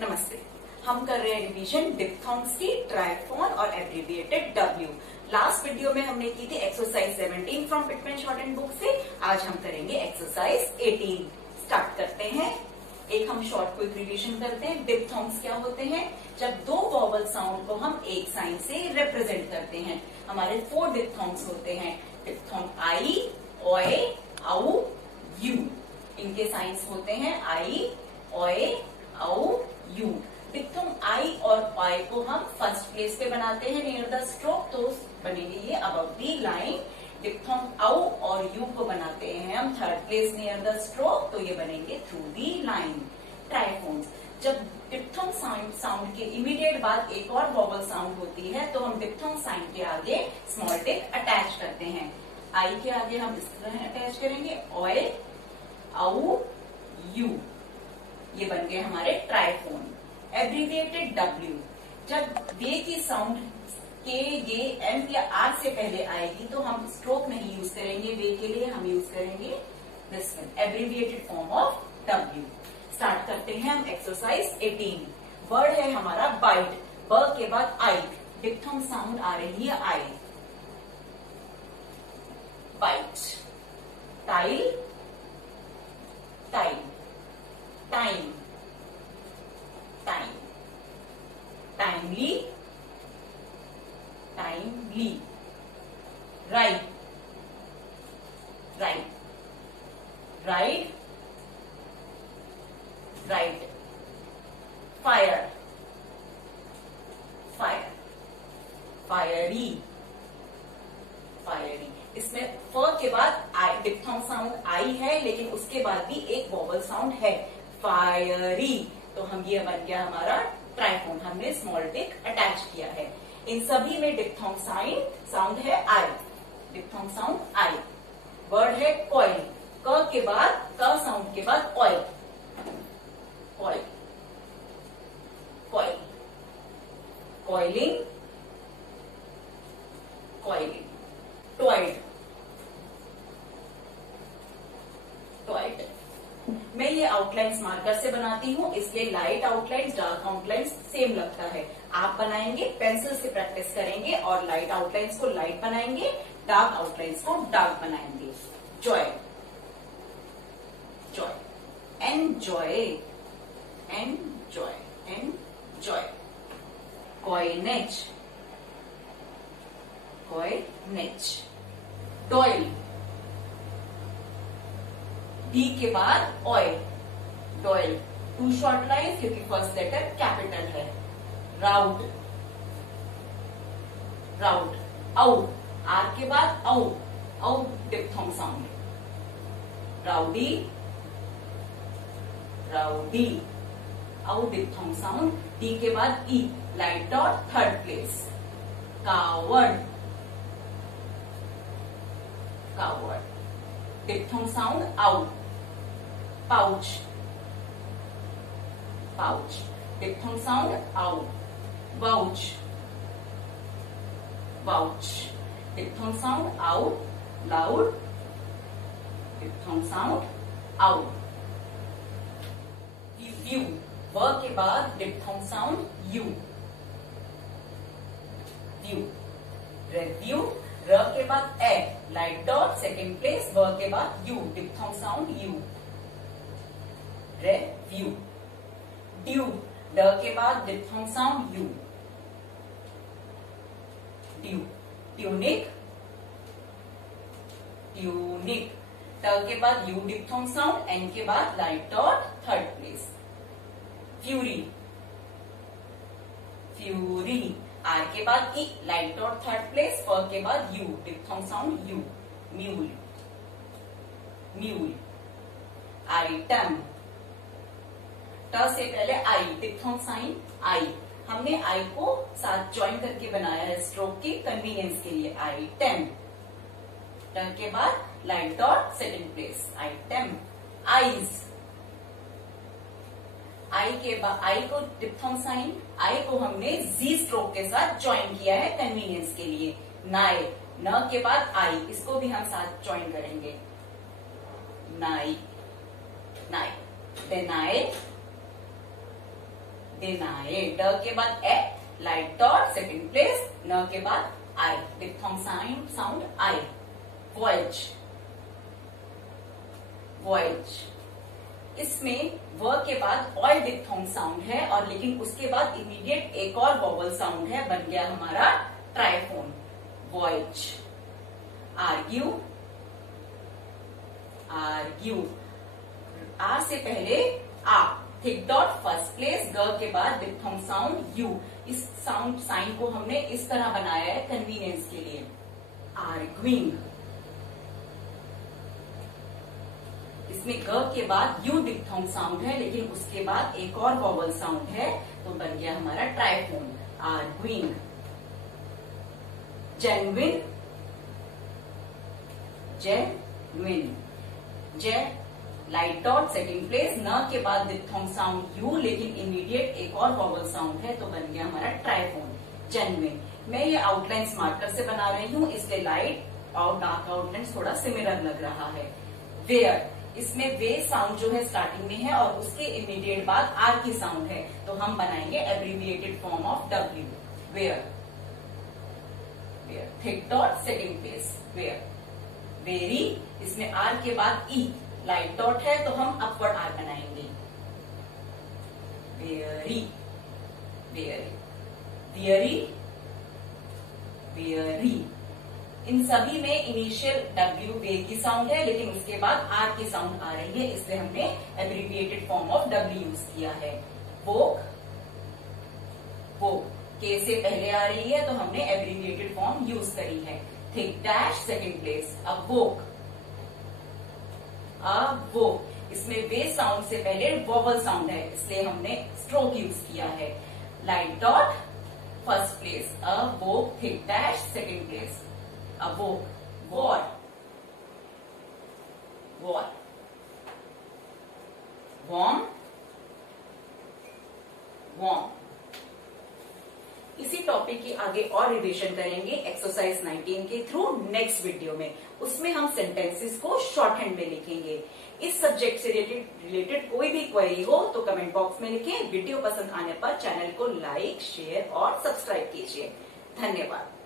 नमस्ते। हम कर रहे हैं रिवीजन डिप्थोंग्स की, ट्राइफोन और एब्रिविएटेड डब्ल्यू। लास्ट वीडियो में हमने की थी exercise 17 from Pitman shorthand book से। आज हम करेंगे एक्सरसाइज 18। स्टार्ट करते हैं। एक हम शॉर्ट क्विक रिवीजन करते हैं। डिप्थोंग्स क्या होते हैं? जब दो वॉवल साउंड को हम एक साइन से रिप्रेजेंट करते हैं। हमारे 4 डिप्थोंग्स होते हैं। डिप्थोंग आई, ओए, औ, यू। इनके साइंस होते हैं आई, ओए, औ, यू। डिप्थोंग आई और ओए को हम फर्स्ट प्लेस पे बनाते हैं नियर द स्ट्रोक, तो बनेंगे ये अबव द लाइन। डिप्थोंग औ और यू को बनाते हैं हम third place near the stroke, तो ये बनेंगे थ्रू द लाइन। ट्राइफोन्स, जब डिप्थोंग साउंड के इमीडिएट बाद एक और वॉवल साउंड होती है, तो हम डिप्थोंग साइन के आगे स्मॉल टिक अटैच करते हैं। आई के आगे हम इस तरह अटैच करेंगे, ओए, औ, यू। ये बन गए हमारे ट्राइफोन। एब्रिविएटेड डब्ल्यू, जब वे की साउंड के, ये, एम या आर से पहले आएगी, तो हम स्ट्रोक नहीं यूज करेंगे। वे के लिए हम यूज करेंगे this one, abbreviated form of W. Start करते हैं हम एक्सरसाइज 18। वर्ड है हमारा बाइट। ब के बाद आई, डिप्थोंग साउंड आ रही है आई। Bite. Tile, time, time, time, timely, timely. Right, right, right, right. Fire, fire, fiery, fiery. इसमें फ के बाद आई, डिप्थोंग साउंड आई है, लेकिन उसके बाद भी एक वॉवल साउंड है, फायरी। तो हम ये बन गया हमारा ट्राइफोन। हमने स्मॉल टिक अटैच किया है। इन सभी में डिप्थोंग साउंड है आई। डिप्थोंग साउंड आई। वर्ड है कॉइल। क के बाद, क साउंड के बाद oil, oil, coil, coiling, coiling. Toyed, toyed. मैं ये आउटलाइंस मार्कर से बनाती हूँ, इसलिए light outlines, dark outlines same लगता है। आप बनाएंगे, पेंसिल से प्रैक्टिस करेंगे और लाइट आउटलाइंस को लाइट बनाएंगे, डार्क आउटलाइंस को डार्क बनाएंगे। Joy, joy, enjoy, enjoy, enjoy. Coinage, coinage. Doyle, D के बाद ऑयल, डॉयल। 2 शॉर्ट लाइन, क्योंकि फर्स्ट लेटर कैपिटल है। Rowed, rowed. औ, आर के बाद औ, औ डिप्थोंग साउंड। राउडी, राउडी, औ डिप्थोंग साउंड। डी के बाद ई, light dot third place. Coward, coward. Diphthong sound आउ। Pouch, pouch. डिप्थोंग साउंड आउ। Vouch, vouch. डिप्थोंग साउंड आउ। लाउड, डिप्थोंग साउंड आउ। व्यू, व के बाद डिप्थोंग साउंड यू, व्यू। रिव्यू, र के बाद ए, लाइट डॉट सेकेंड प्लेस, व के बाद U, diphthong sound U, review. Due, ड के बाद diphthong sound U, due. Tunic, tunic. ट के बाद यू, डिप्थोंग साउंड, एन के बाद light dot third place. Fury, fury. R के बाद ई, लाइट डॉट थर्ड प्लेस, फ के बाद U, diphthong sound U, mule, mule. Item, ट से पहले आई, डिप्थोंग साइन आई। हमने आई को साथ ज्वाइन करके बनाया है स्ट्रोक की कन्वीनियंस के लिए। आइटम। ट के बाद light dot second place, item. Eyes, आई के बाद, आई को डिप्थोंग साइन, आई को हमने जी स्ट्रोक के साथ ज्वाइन किया है कन्वीनियंस के लिए। नाई, न के बाद आई, इसको भी हम साथ ज्वाइन करेंगे। नाई, नाई। deny, deny, ड के बाद ए, लाइट डॉट सेकंड प्लेस, न के बाद आई, डिप्थोंग साउंड आई, वॉयज, वॉयज। इसमें व के बाद ऑल डिप्थोंग साउंड है और लेकिन उसके बाद इमीडिएट एक और वॉवल साउंड है, बन गया हमारा ट्राइफोन, वॉयज। आर्ग्यू, आर्ग्यू, आ से पहले आ, थिक डॉट फर्स्ट प्लेस, ग के बाद डिप्थोंग साउंड यू। इस साउंड साइन को हमने इस तरह बनाया है कन्वीनियंस के लिए। आर्ग्विंग, इसमें ग के बाद यू डिप्थोंग साउंड है लेकिन उसके बाद एक और वॉवल साउंड है, तो बन गया हमारा ट्राइफोन, आर्ग्विंग। जेन्युइन, जेन्युइन, जे, लाइट डॉट सेकंड प्लेस, न के बाद डिप्थोंग साउंड यू लेकिन इमीडिएट एक और वॉवल साउंड है, तो बन गया हमारा ट्राइफोन, जेन्युइन। मैं ये आउटलाइन मार्कर से बना रही हूँ, इसलिए लाइट और डार्क आउटलाइन थोड़ा सिमिलर लग रहा है। वेयर, इसमें वे साउंड जो है स्टार्टिंग में है और उसके इमीडिएट बाद आर की साउंड है, तो हम बनाएंगे abbreviated form of W, where, where, thick dot second place, where. Very, इसमें आर के बाद ई, लाइट डॉट है तो हम अपवर्ड आर बनाएंगे, वेरी, वेरी, वियरी, वियरी। इन सभी में इनिशियल डब्ल्यू वे की साउंड है लेकिन उसके बाद आर की साउंड आ रही है, इसलिए हमने abbreviated form of W use किया है। वोक, वोक, के से पहले आ रही है तो हमने एब्रीविएटेड फॉर्म यूज करी है। थिक डैश सेकंड प्लेस, अब वोक, अब वोक, इसमें वे साउंड से पहले वॉवल साउंड है इसलिए हमने स्ट्रोक यूज किया है। लाइट डॉट फर्स्ट प्लेस, अब वोक, थिक डैश सेकंड प्लेस, अब वोक, वॉर, वॉर, वॉर्म, वॉर्म। इसी टॉपिक की आगे और रिवीजन करेंगे एक्सरसाइज 19 के थ्रू नेक्स्ट वीडियो में। उसमें हम सेंटेंसेस को शॉर्ट हैंड में लिखेंगे। इस सब्जेक्ट से रिलेटेड कोई भी क्वेरी हो तो कमेंट बॉक्स में लिखें। वीडियो पसंद आने पर चैनल को लाइक, शेयर और सब्सक्राइब कीजिए। धन्यवाद।